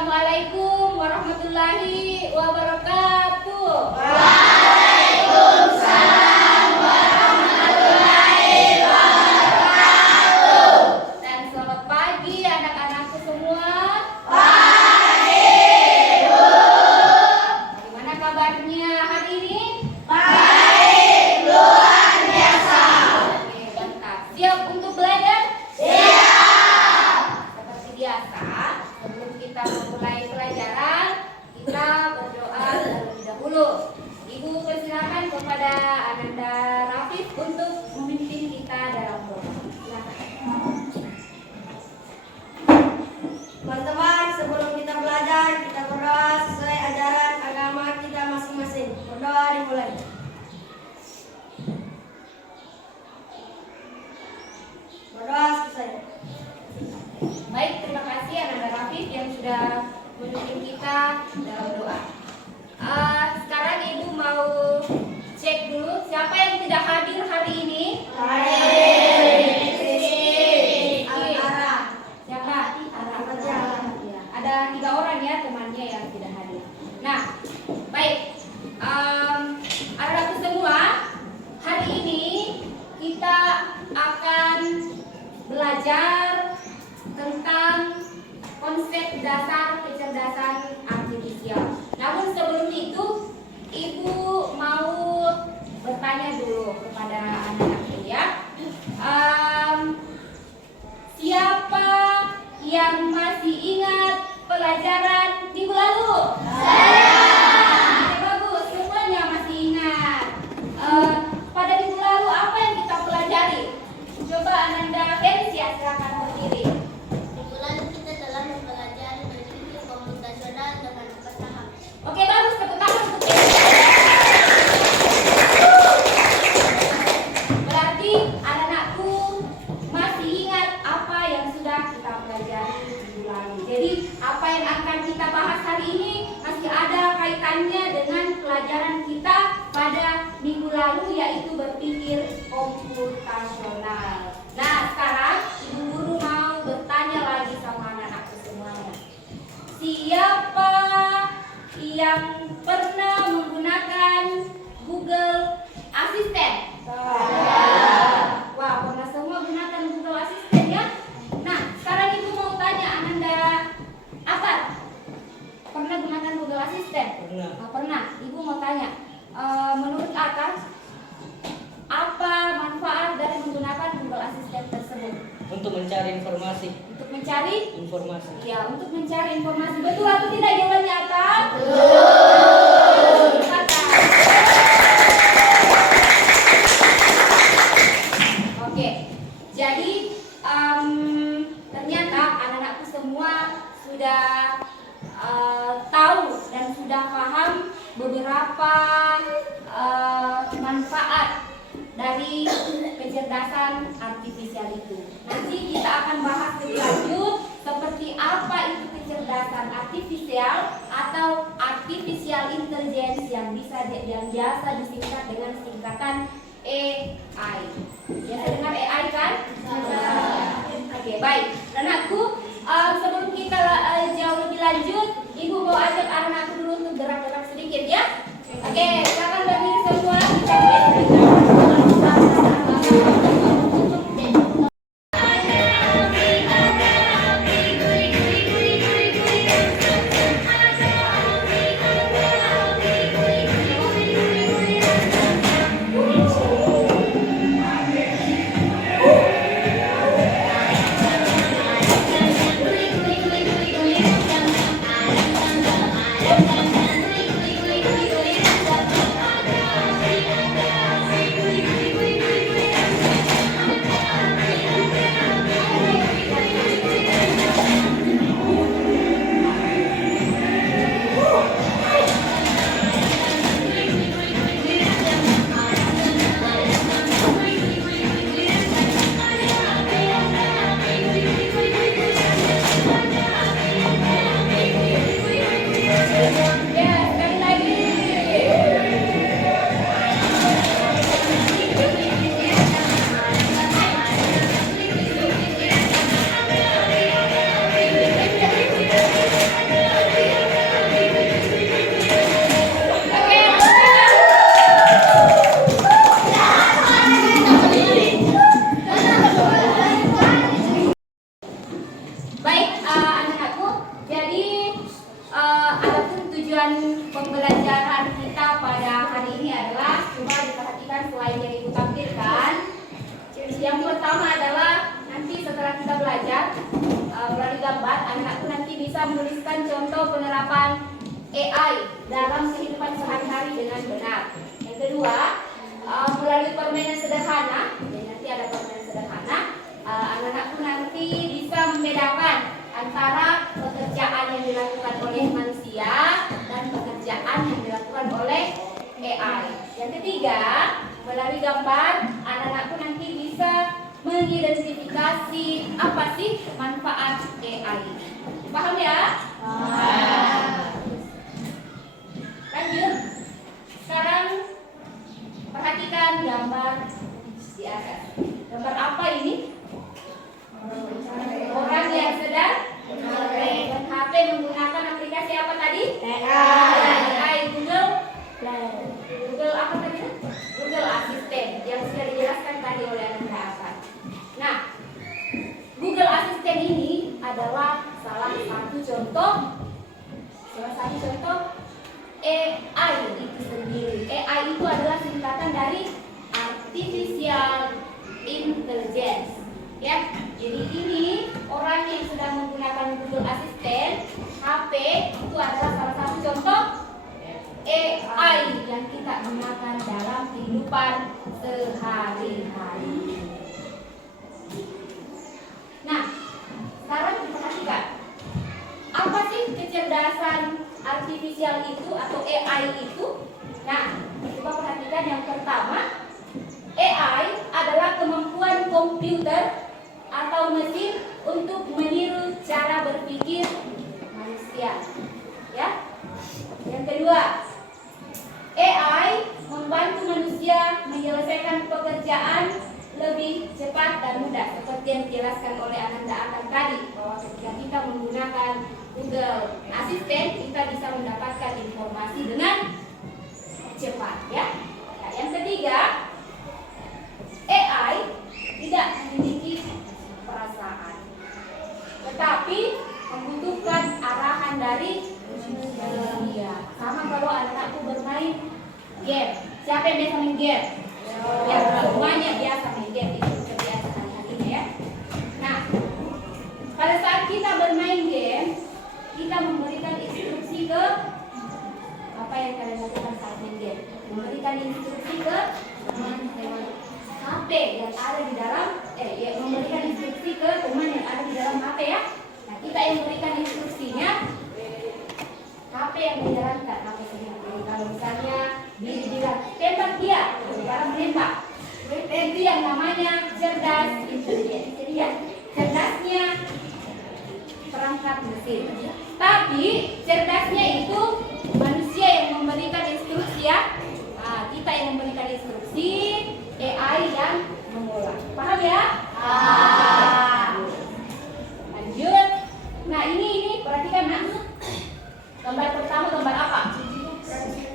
Assalamualaikum warahmatullahi wabarakatuh. Waalaikumsalam warahmatullahi wabarakatuh. Dan selamat pagi anak-anakku semua. Pagi, Bu. Bagaimana kabarnya hari ini? Baik, luar biasa. Oke, mantap. Siap untuk belajar? Siap. Seperti biasa, sebelum kita memulai pelajaran, kita berdoa terlebih dahulu. Ibu persilakan kepada Ananda Rafif untuk memimpin kita dalam doa. Silakan. Teman-teman, sebelum kita belajar, kita berdoa sesuai ajaran agama kita masing-masing. Berdoa dimulai. Berdoa selesai. Baik, terima kasih Ananda Rafif yang sudah memimpin kita dalam doa. Sekarang Ibu mau cek dulu siapa yang tidak hadir hari ini. Ara. Siapa? Ya, ada 3 orang ya temannya yang tidak hadir. Nah, baik. Anak-anakku semua, hari ini kita akan belajar tentang konsep dasar kecerdasan artifisial. Namun sebelum itu, Ibu mau bertanya dulu kepada anak-anakku ya. Siapa yang masih ingat pelajaran minggu lalu? Oke, bagus, semuanya masih ingat. Pada minggu lalu apa yang kita pelajari? Coba Ananda Felicia, silakan berdiri. Minggu lalu kita telah mempelajari berpikir komputasional dengan 4 tahap. Oke, bagus, tepuk tangan untuk Felicia. Berarti anak-anakku masih ingat apa yang sudah kita pelajari minggu lalu. Jadi apa yang akan kita bahas hari ini masih ada kaitannya dengan pelajaran kita pada minggu lalu, yaitu berpikir komputasional. Nah, sekarang Ibu Guru mau bertanya lagi sama anak-anakku semuanya. Siapa yang pernah menggunakan Google Assistant? Wah, pernah semua gunakan Google Assistant ya? Nah, sekarang Ibu mau tanya Ananda Atar. Pernah gunakan Google Assistant? Pernah. Pernah. Ibu mau tanya, menurut Atar, apa manfaat dari menggunakan Google Assistant tersebut? Untuk mencari informasi. Untuk mencari? Informasi. Ya, untuk mencari informasi. Betul atau tidak jawabannya, Atar? Oke, jadi ternyata anak-anakku semua sudah tahu dan sudah paham beberapa manfaat dari kecerdasan artifisial itu. Nanti kita akan bahas lebih lanjut seperti apa itu kecerdasan artifisial atau artificial intelligence yang biasa disingkat dengan singkatan AI. Biasa dengar AI kan? Oke, baik. Anakku, sebelum kita jauh lebih lanjut, Ibu mau ajak anak-anakku dulu untuk gerak-gerak sedikit ya. Oke, silakan berdiri semua. Kita Yang pertama adalah nanti setelah kita belajar melalui gambar, anak-anakku nanti bisa menuliskan contoh penerapan AI dalam kehidupan sehari-hari dengan benar. Yang kedua, melalui permainan sederhana, jadi nanti ada permainan sederhana, anak-anakku nanti bisa membedakan antara pekerjaan yang dilakukan oleh manusia dan pekerjaan yang dilakukan oleh AI. Yang ketiga, melalui gambar, anak-anakku nanti bisa mengidentifikasi apa sih manfaat AI. Paham ya? Lanjut. Sekarang perhatikan gambar di atas. Gambar apa ini? Orang yang sedang memegang HP menggunakan aplikasi apa tadi? AI. Google apa tadi? Google Assistant yang sudah dijelaskan tadi oleh anak-anak. Nah, Google Assistant ini adalah salah satu contoh AI itu sendiri. AI itu adalah singkatan dari Artificial Intelligence. Ya, jadi ini orang yang sedang menggunakan Google Assistant HP itu adalah salah satu contoh AI yang kita gunakan dalam kehidupan sehari-hari. Nah, sekarang kita perhatikan apa sih kecerdasan artifisial itu atau AI itu? Nah, coba perhatikan yang pertama, AI adalah kemampuan komputer atau mesin untuk meniru cara berpikir manusia. Ya. Yang kedua, AI membantu manusia menyelesaikan pekerjaan lebih cepat dan mudah, seperti yang dijelaskan oleh anak-anak tadi, bahwa ketika kita menggunakan Google Assistant, kita bisa mendapatkan informasi dengan cepat, ya. Nah, yang ketiga, AI tidak memiliki perasaan, tetapi membutuhkan arahan dari manusia. Sama kalau anak-anakku bermain game. Siapa yang biasa main game? Ya, semuanya biasa main game, itu kebiasaan harinya, ya. Nah, pada saat kita bermain game, kita memberikan instruksi ke apa yang kalian lakukan saat main game? Memberikan instruksi ke teman-teman HP yang ada di dalam, memberikan instruksi ke teman yang ada di dalam HP, ya. Nah, kita yang memberikan instruksinya, HP yang menjalankan apa saja. Jadi kalau misalnya bilang tembak dia, cara menembak, itu yang namanya cerdas intelijen. Jadi ya, cerdasnya perangkat mesin. Tapi cerdasnya itu manusia yang memberikan instruksi, ya. Nah, kita yang memberikan instruksi, AI yang mengolah. Paham ya? Lanjut. Nah, ini perhatikan, nah. Gambar pertama gambar apa?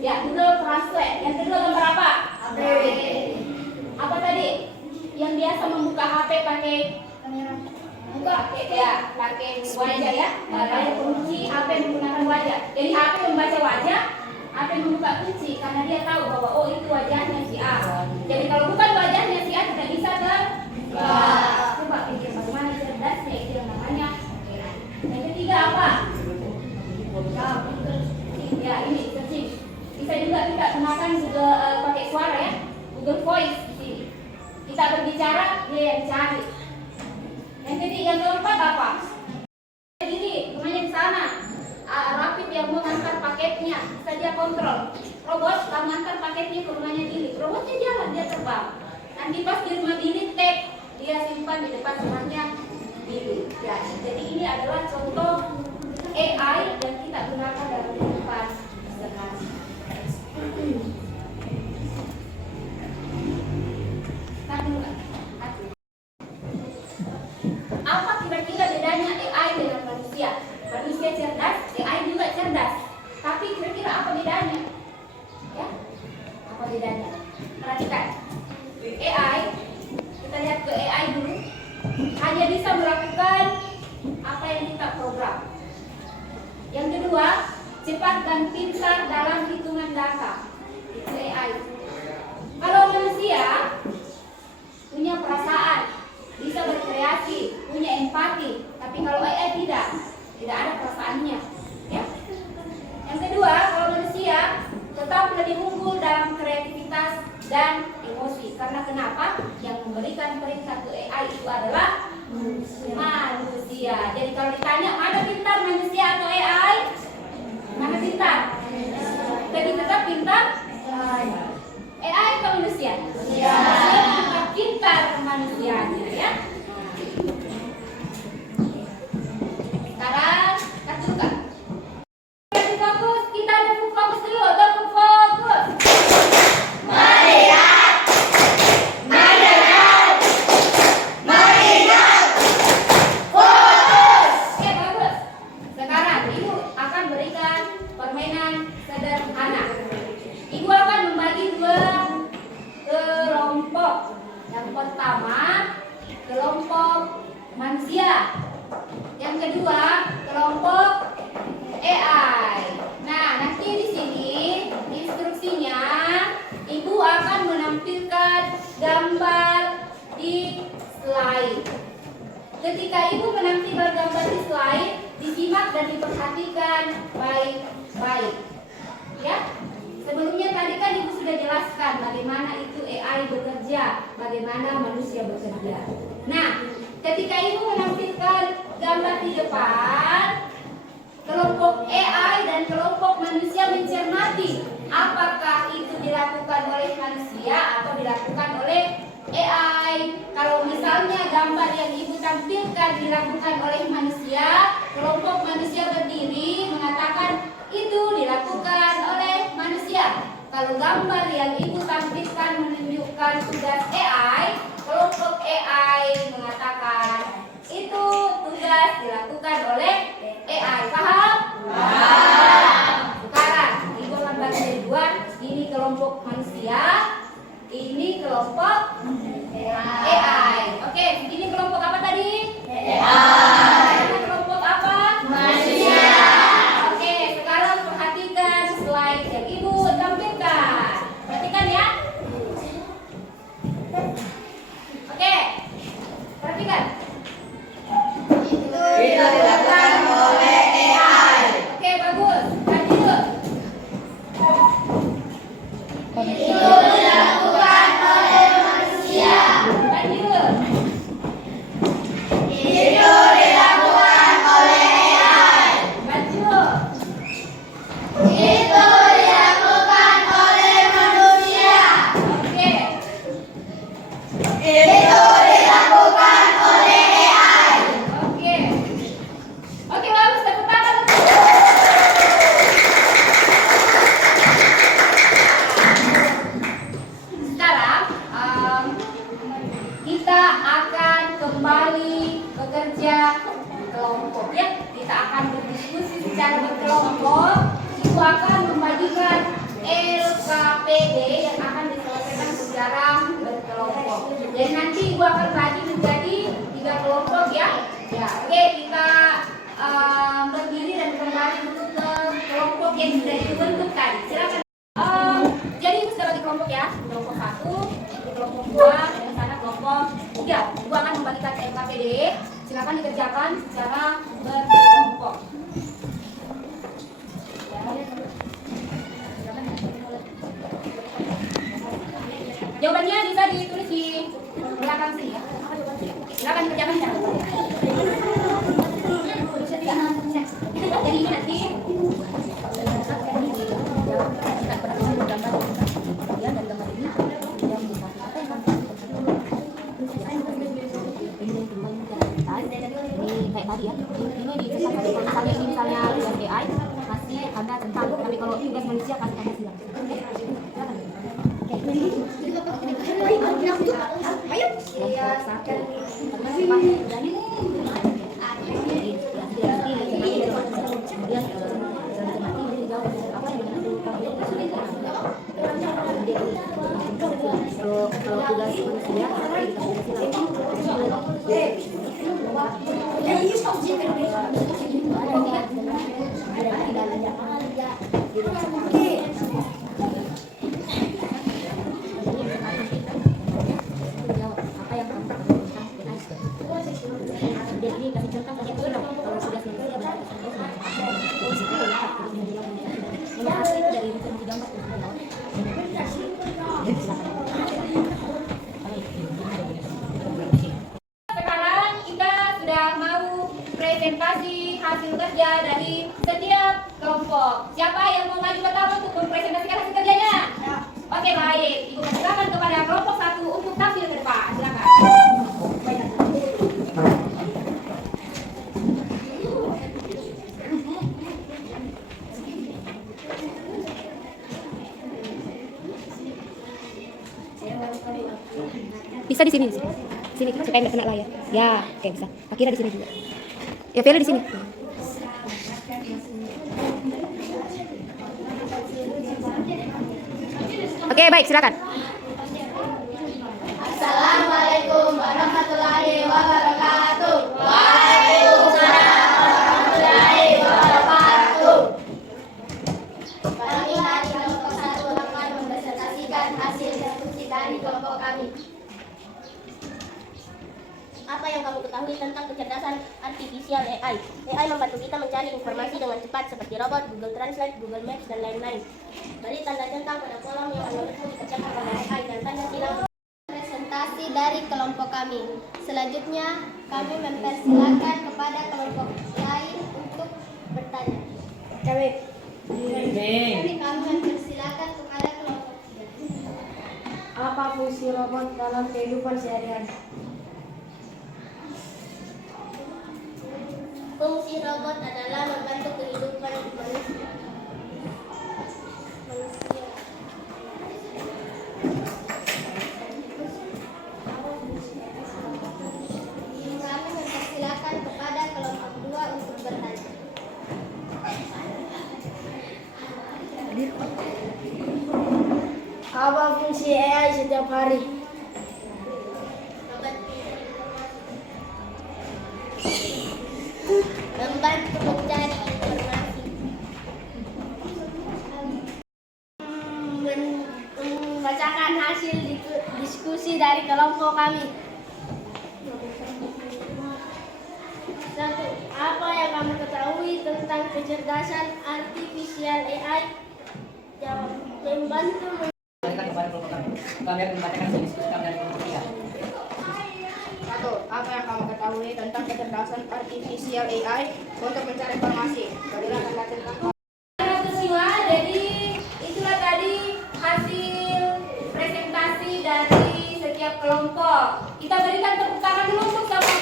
Ya, Google Translate. Yang kedua gambar apa? HP. Apa tadi? Yang biasa membuka HP pakai kamera. Buka, ya, pakai wajah, ya. Layar kunci HP menggunakan wajah. Jadi HP membaca wajah, HP membuka kunci karena dia tahu bahwa oh itu wajahnya si A. Jadi kalau bukan wajahnya si A tidak bisa terbuka. Coba pikir bagaimana cerdasnya, itu yang namanya AI. Yang ketiga apa? Ya, ini searching. Bisa juga kita gunakan Google pakai suara, ya. Google Voice di sini. Kita berbicara, dia yang cari. Yang ketiga, yang keempat apa? Ini rumahnya di sana. Rapid yang mengantar paketnya, bisa dia kontrol. Robot yang mengantar paketnya ke rumahnya Billy. Robotnya jalan, dia terbang. Nanti pas di rumah Billy, tag dia simpan di depan rumahnya Billy. Ya, jadi ini adalah contoh AI yang kita gunakan dalam kehidupan sehari-hari. Apa kira-kira bedanya AI dengan manusia? Manusia cerdas, AI juga cerdas. Tapi kira-kira apa bedanya? Ya, apa bedanya? Perhatikan. AI, kita lihat ke AI dulu. Hanya bisa melakukan apa yang kita program. Yang kedua, cepat dan pintar dalam hitungan data. Itu AI. Kalau manusia punya perasaan, memberikan perintah ke AI itu adalah manusia. Jadi kalau ditanya mana pintar, manusia atau AI? Mana pintar? Jadi tetap pintar AI atau manusia? Tetap pintar manusianya ya. Sekarang katukan. Fokus, kita ada fokus dulu, ada fokus. Melihat, mendengar, melihat, fokus. Oke, bagus. Sekarang Ibu akan berikan permainan sederhana. Ibu akan membagi dua kelompok. Yang pertama, kelompok manusia. Yang kedua, kelompok AI. Nah, nanti di sini instruksinya Ibu akan menampilkan gambar di slide. Ketika Ibu menampilkan gambar di slide, disimak dan diperhatikan baik-baik. Ya. Sebelumnya tadi kan Ibu sudah jelaskan bagaimana itu AI bekerja, bagaimana manusia bekerja. Nah, ketika Ibu menampilkan gambar di depan, kelompok AI dan kelompok manusia mencermati apakah itu dilakukan oleh manusia atau dilakukan oleh AI. Kalau misalnya gambar yang Ibu tampilkan dilakukan oleh manusia, kelompok manusia berdiri mengatakan itu dilakukan oleh manusia. Kalau gambar yang Ibu tampilkan menunjukkan tugas AI, kelompok AI mengatakan itu tugas dilakukan oleh AI. Paham? Sekarang Ibu akan bagi jadi dua. Ini kelompok manusia, ini kelompok AI. Oke, ini kelompok apa tadi? AI. Ini kelompok apa? Manusia. Oke, sekarang perhatikan slide yang Ibu tampilkan. Perhatikan ya. Oke, perhatikan. Itu dilakukan oleh AI. Oke, bagus. Lanjut. Itu dilakukan oleh manusia. Lanjut. Itu dilakukan oleh AI. Lanjut. Itu dilakukan oleh manusia. Oke. Itu dilakukan oleh AI. Oke. Oke, bagus. Tepuk tangan. Sekarang kita akan kembali bekerja kelompok ya. Kita akan berdiskusi secara berkelompok. Ibu akan membagikan LKPD yang akan diselesaikan secara berkelompok. Dan nanti Ibu akan bagi menjadi 3 kelompok ya. Ya, oke, kita berdiri dan kembali ke kelompok yang sudah dibentuk tadi. Silakan. Jadi Ibu sudah bagi kelompok ya. Kelompok 1, kelompok 2, dan sana kelompok 3. Ibu akan membagikan LKPD. Silakan dikerjakan secara berkelompok. Jawabannya bisa ditulis di belakang sini ya. Silakan kerjakan secara berkelompok. Jadi ini nanti kayak tadi ya, ini diceritakan kalau misalnya tugas AI masih ada tentang, tapi kalau tugas manusia pasti ada silang. Ayo. Kalau tugas manusia presentasi hasil kerja dari setiap kelompok. Siapa yang mau maju pertama untuk mempresentasikan hasil kerjanya? Oke, baik. Ibu persilakan kepada kelompok 1 untuk tampil ke depan. Silakan. Bisa di sini. Sini supaya nggak kena layar. Ya, oke bisa. Akira di sini juga. Ya, Vela di sini. Oke, baik, silakan. Assalamualaikum warahmatullahi wabarakatuh. Waalaikumsalam warahmatullahi wabarakatuh. Kami dari kelompok 1 akan mempresentasikan hasil diskusi dari kelompok kami. Apa yang kamu ketahui tentang kecerdasan artifisial AI? AI membantu kita mencari informasi dengan cepat seperti robot, Google Translate, Google Maps, dan lain-lain. Beri tanda centang pada kolom yang menurutmu dikerjakan oleh AI dan tanda silang presentasi dari kelompok kami. Selanjutnya, kami mempersilakan kepada kelompok lain untuk bertanya. Kami mempersilakan kepada kelompok. Apa fungsi robot dalam kehidupan sehari-hari? Fungsi robot adalah membantu kehidupan manusia. Kami mempersilakan kepada kelompok 2 untuk bertanya. Apa fungsi AI setiap hari? Membantu mencari informasi. Membacakan hasil diskusi dari kelompok kami. 1. Apa yang kamu ketahui tentang kecerdasan artifisial AI? Jawab. Membantu Berikan kepada kelompok kami. Kami akan membacakan hasil diskusi kami dari kelompok 3. 1. Apa yang kamu ketahui tentang kecerdasan artifisial AI untuk mencari informasi? Berikan tanda centang. Semua, jadi itulah tadi hasil presentasi dari setiap kelompok. Kita berikan tepuk tangan dulu untuk sama.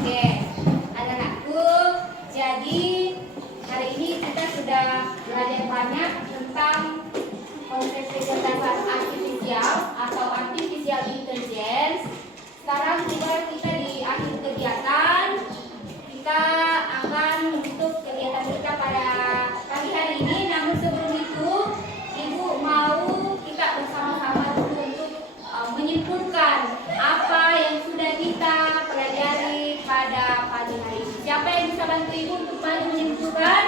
Oke, anak-anakku, jadi hari ini kita sudah belajar banyak tentang konsep kecerdasan artifisial atau artificial intelligence. Sekarang kita di akhir kegiatan. Kita akan menutup kegiatan kita pada pagi hari ini. Namun sebelum itu, Ibu mau kita bersama-sama dulu untuk menyimpulkan apa yang sudah kita pelajari pada pagi hari ini. Siapa yang bisa bantu Ibu untuk menyimpulkan?